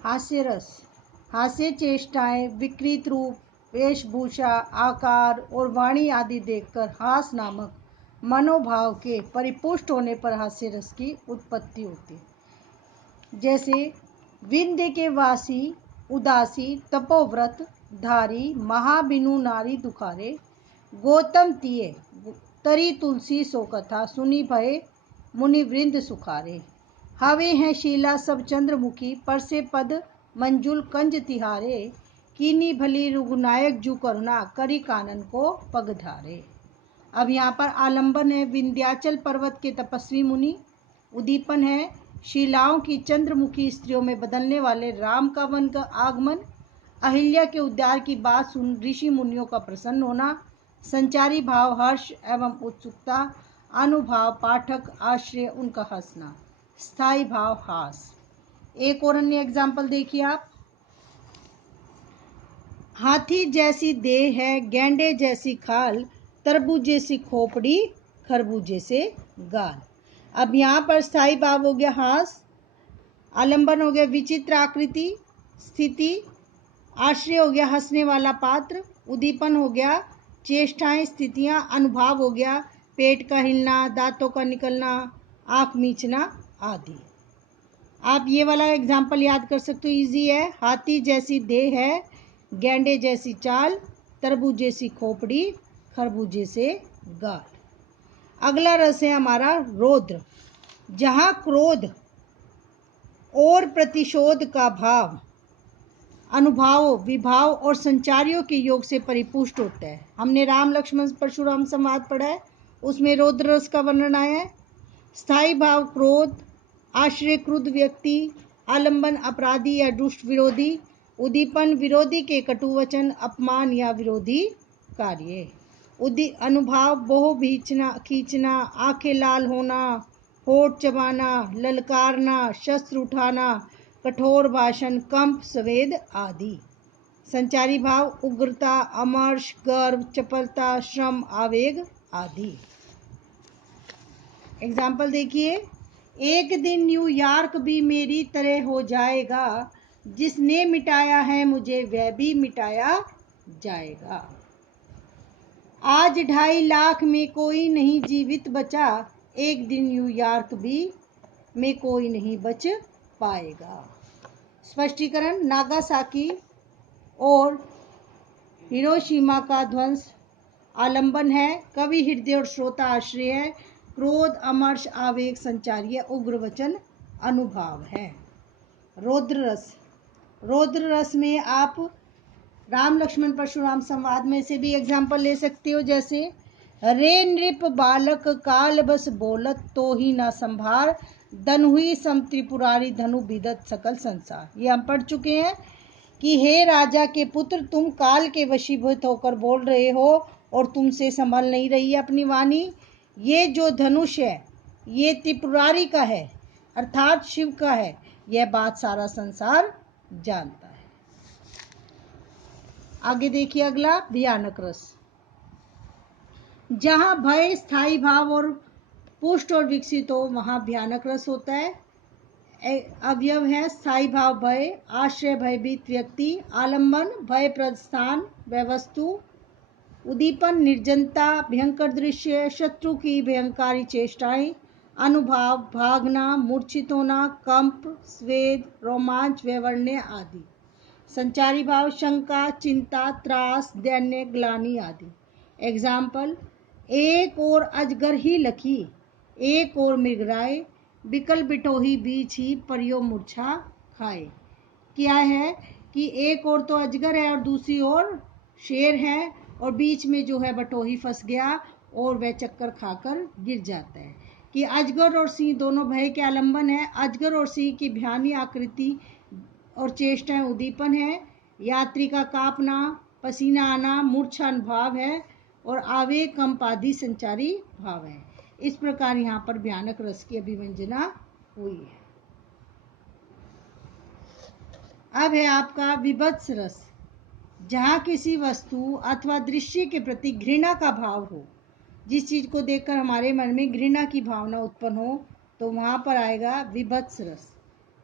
हास्य रस। हास्य चेष्टाएं, विकृत रूप, वेशभूषा, आकार और वाणी आदि देखकर हास नामक मनोभाव के परिपुष्ट होने पर हास्य रस की उत्पत्ति होती है। जैसे विंध्य के वासी उदासी तपोव्रत धारी महाबिनु नारी दुखारे, गौतम तिये तरी तुलसी सो कथा सुनी भय मुनि वृंद सुखारे। हवे हैं शीला सब चंद्रमुखी पर से पद मंजुल कंज तिहारे, कीनी भली रुगनायक जू करुणा करी कानन को पगधारे। अब यहाँ पर आलंबन है विंध्याचल पर्वत के तपस्वी मुनि, उद्दीपन है शीलाओं की चंद्रमुखी स्त्रियों में बदलने वाले राम का वन का आगमन, अहिल्या के उद्धार की बात सुन ऋषि मुनियों का प्रसन्न होना, संचारी भाव हर्ष एवं उत्सुकता, अनुभाव पाठक आश्रय उनका हंसना, स्थायी भाव हास। एक और अन्य एग्जाम्पल देखिए आप। हाथी जैसी देह है गेंडे जैसी खाल, तरबूजे सी खोपड़ी खरबूजे से गाल। अब यहाँ पर स्थायी भाव हो गया हास, आलंबन हो गया विचित्र आकृति स्थिति, आश्रय हो गया हंसने वाला पात्र, उद्दीपन हो गया चेष्टाएं स्थितियां, अनुभाव हो गया पेट का हिलना, दांतों का निकलना, आंख मीचना आदि। आप ये वाला एग्जाम्पल याद कर सकते हो, इजी है। हाथी जैसी देह है गेंडे जैसी चाल, तरबूजे सी खोपड़ी खरबूजे से गाल। अगला रस है हमारा रौद्र, जहां क्रोध और प्रतिशोध का भाव अनुभाव विभाव और संचारियों के योग से परिपुष्ट होता है। हमने राम लक्ष्मण परशुराम संवाद पढ़ा है, उसमें रौद्र रस का वर्णन आया है। स्थायी भाव क्रोध, आश्रय क्रुद्ध व्यक्ति, आलंबन अपराधी या दुष्ट विरोधी, उद्दीपन विरोधी के कटुवचन अपमान या विरोधी कार्य, अनुभाव बहु खींचना, आंखें लाल होना, होठ चबाना, ललकारना, शस्त्र उठाना, कठोर भाषण, कंप स्वेद आदि। संचारी भाव उग्रता, अमर्ष, गर्व, चपलता, श्रम, आवेग आदि। एग्जाम्पल देखिए। एक दिन न्यूयॉर्क भी मेरी तरह हो जाएगा, जिसने मिटाया है मुझे वह भी मिटाया जाएगा। आज 2.5 लाख में कोई नहीं जीवित बचा, एक दिन न्यूयॉर्क भी में कोई नहीं बच पाएगा। स्पष्टीकरण, नागासाकी और हिरोशिमा का ध्वंस आलंबन है, कवि हृदय और श्रोता आश्रय है, क्रोध अमर्ष आवेग संचारी, उग्र वचन अनुभाव है। रौद्र रस। रौद्र रस में आप राम लक्ष्मण परशुराम संवाद में से भी एग्जाम्पल ले सकते हो। जैसे रे नृप बालक काल बस बोलत तो ही ना संभार, धन हुई सम त्रिपुरारी धनु विदत सकल संसार। ये हम पढ़ चुके हैं कि हे राजा के पुत्र, तुम काल के वशीभूत होकर बोल रहे हो और तुमसे संभल नहीं रही है अपनी वाणी। ये जो धनुष है ये त्रिपुरारी का है अर्थात शिव का है, यह बात सारा संसार जानता है। आगे देखिए अगला भयानक रस, जहां भय स्थायी भाव और पुष्ट और विकसित हो वहां भयानक रस होता है। अवयव है स्थायी भाव भय, आश्रय भयभीत व्यक्ति, आलंबन भय प्रस्थान व वस्तु, उद्दीपन निर्जनता भयंकर दृश्य, शत्रु की भयंकारी चेष्टाएं, अनुभाव भागना, मूर्छित होना, कंप स्वेद रोमांच व्यवण्य आदि। संचारी भाव शंका चिंता त्रास दैन्य ग्लानि आदि। एग्जाम्पल, एक और अजगर ही लखी, एक और मृगराय, बिकल बिटोही बीच ही परियो मूर्छा खाए। क्या है कि एक और तो अजगर है और दूसरी ओर शेर है और बीच में जो है बटोही फंस गया और वह चक्कर खाकर गिर जाता है। कि अजगर और सिंह दोनों भय के आलंबन है। अजगर और सिंह की भयानी आकृति और चेष्टाएं उद्दीपन है, यात्री का कांपना पसीना आना मूर्छा अनुभाव है और आवेग कंप आदि संचारी भाव है। इस प्रकार यहाँ पर भयानक रस की अभिव्यंजना हुई है। अब है आपका विभत्स रस, जहाँ किसी वस्तु अथवा दृश्य के प्रति घृणा का भाव हो, जिस चीज़ को देखकर हमारे मन में घृणा की भावना उत्पन्न हो तो वहाँ पर आएगा विभत्स रस।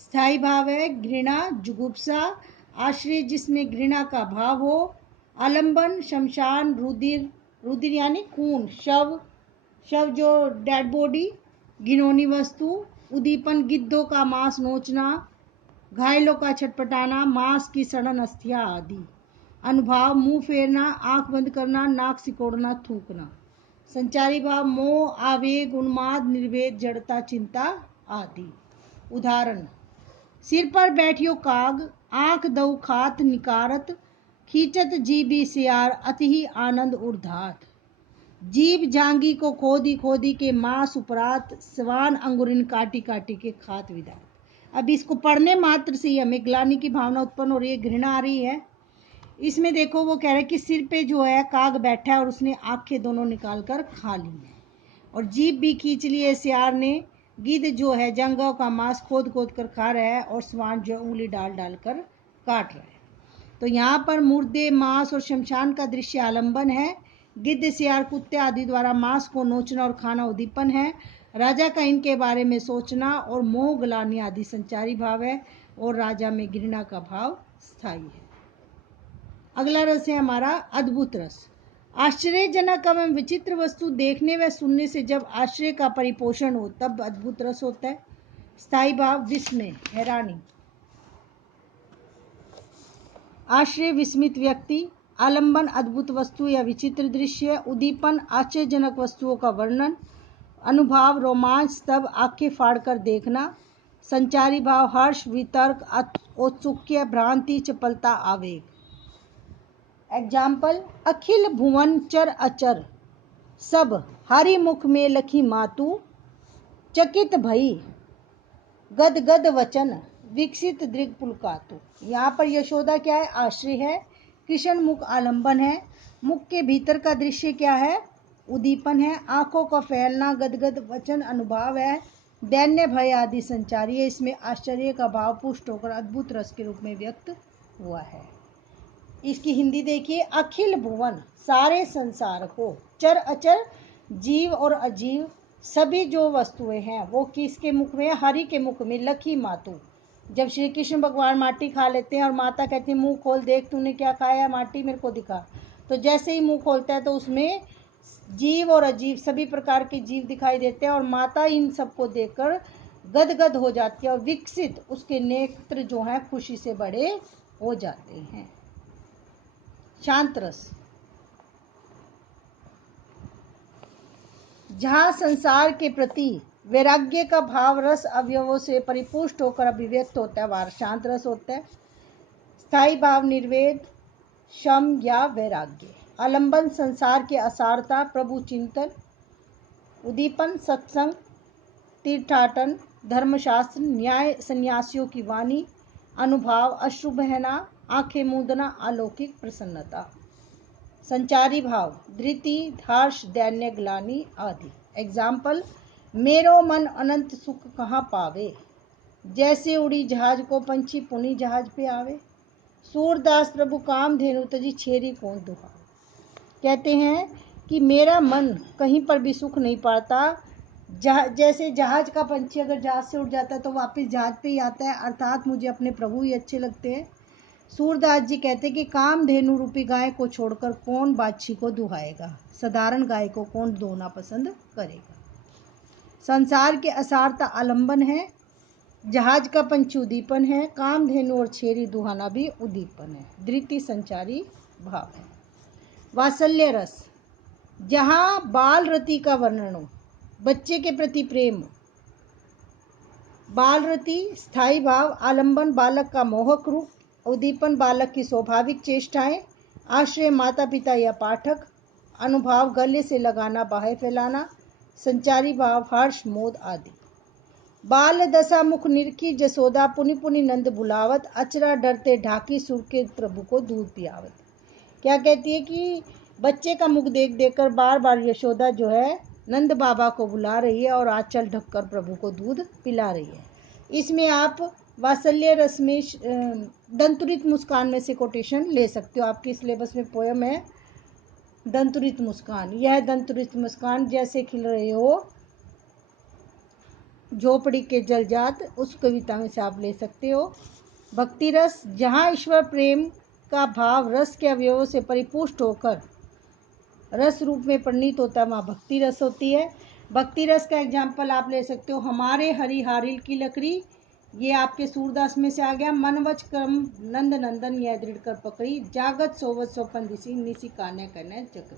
स्थायी भाव है घृणा, जुगुप्सा, आश्रय जिसमें घृणा का भाव हो, आलंबन, शमशान, रुधिर, रुधिर यानी खून, शव, शव जो डेड बॉडी, घिनौनी वस्तु, उद्दीपन, गिद्धों का मांस नोचना, घायलों का छटपटाना, मांस की सड़न, अस्थियां आदि। अनुभाव मुंह फेरना, आंख बंद करना, नाक सिकोड़ना, थूकना। संचारी भाव मोह, आवेग, उन्माद, निर्वेद, जड़ता, चिंता आदि। उदाहरण, सिर पर बैठियो काग, आंख दऊ खात निकारत, खींचत जीबी सियार, अति ही आनंद उर्धात। जीभ जांगी को खोदी खोदी के मांस उपरात, स्वान अंगुरिन काटी काटी के खात विदात। अब इसको पढ़ने मात्र से ही हमें ग्लानि की भावना उत्पन्न हो रही है, घृणा आ रही है। इसमें देखो वो कह रहे हैं कि सिर पे जो है काग बैठा है और उसने आंखें दोनों निकाल कर खा ली है, और जीभ भी खींच ली है सियार ने। गिद्ध जो है जंगों का मांस खोद खोद कर खा रहा है, और स्वान जो उंगली डाल डाल कर काट रहा है। तो यहाँ पर मुर्दे, मांस और शमशान का दृश्य आलंबन है। गिद्ध, सियार, कुत्ते आदि द्वारा मांस को नोचना और खाना उद्दीपन है। राजा का इनके बारे में सोचना और मोह, ग्लानि आदि संचारी भाव है, और राजा में घृणा का भाव स्थायी है। अगला रस है हमारा अद्भुत रस। आश्चर्यजनक एवं विचित्र वस्तु देखने व सुनने से जब आश्चर्य का परिपोषण हो तब अद्भुत रस होता है। स्थायी भाव विस्मय, हैरानी। आश्चर्य विस्मित व्यक्ति, आलंबन अद्भुत वस्तु या विचित्र दृश्य, उद्दीपन आश्चर्यजनक वस्तुओं का वर्णन, अनुभाव रोमांच, तब आंखें फाड़कर देखना। संचारी भाव हर्ष, वितर्क, औत्सुक्य, भ्रांति, चपलता, आवेग। एग्जाम्पल, अखिल भुवन चर अचर, सब हरि मुख में लखी मातु, चकित भई गद गद वचन, विकसित दृग पुलकातु। यहाँ पर यशोदा क्या है? आश्रय है। कृष्ण मुख आलंबन है। मुख के भीतर का दृश्य क्या है? उद्दीपन है। आंखों का फैलना, गदगद वचन अनुभाव है। दैन्य भय आदि संचारी है। इसमें आश्चर्य का भाव पुष्ट होकर अद्भुत रस के रूप में व्यक्त हुआ है। इसकी हिंदी देखिए, अखिल भुवन सारे संसार को, चर अचर जीव और अजीव सभी जो वस्तुएं हैं वो किसके मुख में है? हरि के मुख में। लखी मातु, जब श्री कृष्ण भगवान माटी खा लेते हैं और माता कहती है मुंह खोल, देख तूने क्या खाया, माटी मेरे को दिखा। तो जैसे ही मुंह खोलता है तो उसमें जीव और अजीव सभी प्रकार के जीव दिखाई देते हैं, और माता इन सबको देखकर गदगद हो जाती है, और विकसित उसके नेत्र जो हैं खुशी से बड़े हो जाते हैं। शांत रस, जहाँ संसार के प्रति वैराग्य का भाव रस अवयवों से परिपुष्ट होकर अभिव्यक्त होता है, वह शांत रस होता है। स्थायी भाव निर्वेद, शम या वैराग्य। आलंबन संसार के असारता, प्रभु चिंतन। उद्दीपन सत्संग, तीर्थाटन, धर्मशास्त्र, न्याय, सन्यासियों की वाणी। अनुभाव अश्रु बहना, आंखें मूंदना, अलौकिक प्रसन्नता। संचारी भाव धृति, हर्ष, दैन्य, ग्लानि आदि। एग्जाम्पल, मेरो मन अनंत सुख कहाँ पावे, जैसे उड़ी जहाज को पंछी पुनी जहाज पे आवे। सूरदास प्रभु काम धेनु तजी छेरी कौन दुहावे। कहते हैं कि मेरा मन कहीं पर भी सुख नहीं पाता, जैसे जहाज का पंछी अगर जहाज से उड़ जाता है तो वापस जहाज पे ही आता है, अर्थात मुझे अपने प्रभु ही अच्छे लगते हैं। सूरदास जी कहते कि कामधेनु रूपी गाय को छोड़कर कौन बाछी को दुहाएगा, साधारण गाय को कौन दोना पसंद करेगा। संसार के असारता आलंबन है, जहाज का पंछी उद्दीपन है, कामधेनु और छेरी दुहाना भी उद्दीपन है। धृति संचारी भाव है। वात्सल्य रस, जहाँ बाल रति का वर्णन हो, बच्चे के प्रति प्रेम। बाल रति स्थायी भाव, आलंबन बालक का मोहक रूप, उद्दीपन बालक की स्वाभाविक चेष्टाएं, आश्रय माता पिता या पाठक। अनुभाव गले से लगाना, बाहें फैलाना। संचारी भाव हर्ष, मोद आदि। बाल दशा मुख निरखी जसोदा, पुनि पुनि नंद बुलावत, अचरा डरते ढाकी सुर के प्रभु को दूध पियावत। क्या कहती है कि बच्चे का मुख देख देखकर बार बार यशोदा जो है नंद बाबा को बुला रही है और आंचल ढककर प्रभु को दूध पिला रही है। इसमें आप वात्सल्य रस में दंतुरित मुस्कान में से कोटेशन ले सकते हो। आपके सिलेबस में पोयम है दंतुरित मुस्कान, यह दंतुरित मुस्कान जैसे खिल रहे हो झोपड़ी के जलजात, उस कविता में से आप ले सकते हो। भक्ति रस, जहाँ ईश्वर प्रेम का भाव रस के अवयवों से परिपुष्ट होकर रस रूप में परिणित होता है, वहाँ भक्ति रस होती है। भक्ति रस का एग्जाम्पल आप ले सकते हो हमारे हरिहारिल की लकड़ी, ये आपके सूरदास में से आ गया। मनवच क्रम नंद नंदन यह दृढ़ कर पकड़ी, जागत सोवत स्वपन दिसी निसी कान्या कन्या चक्र।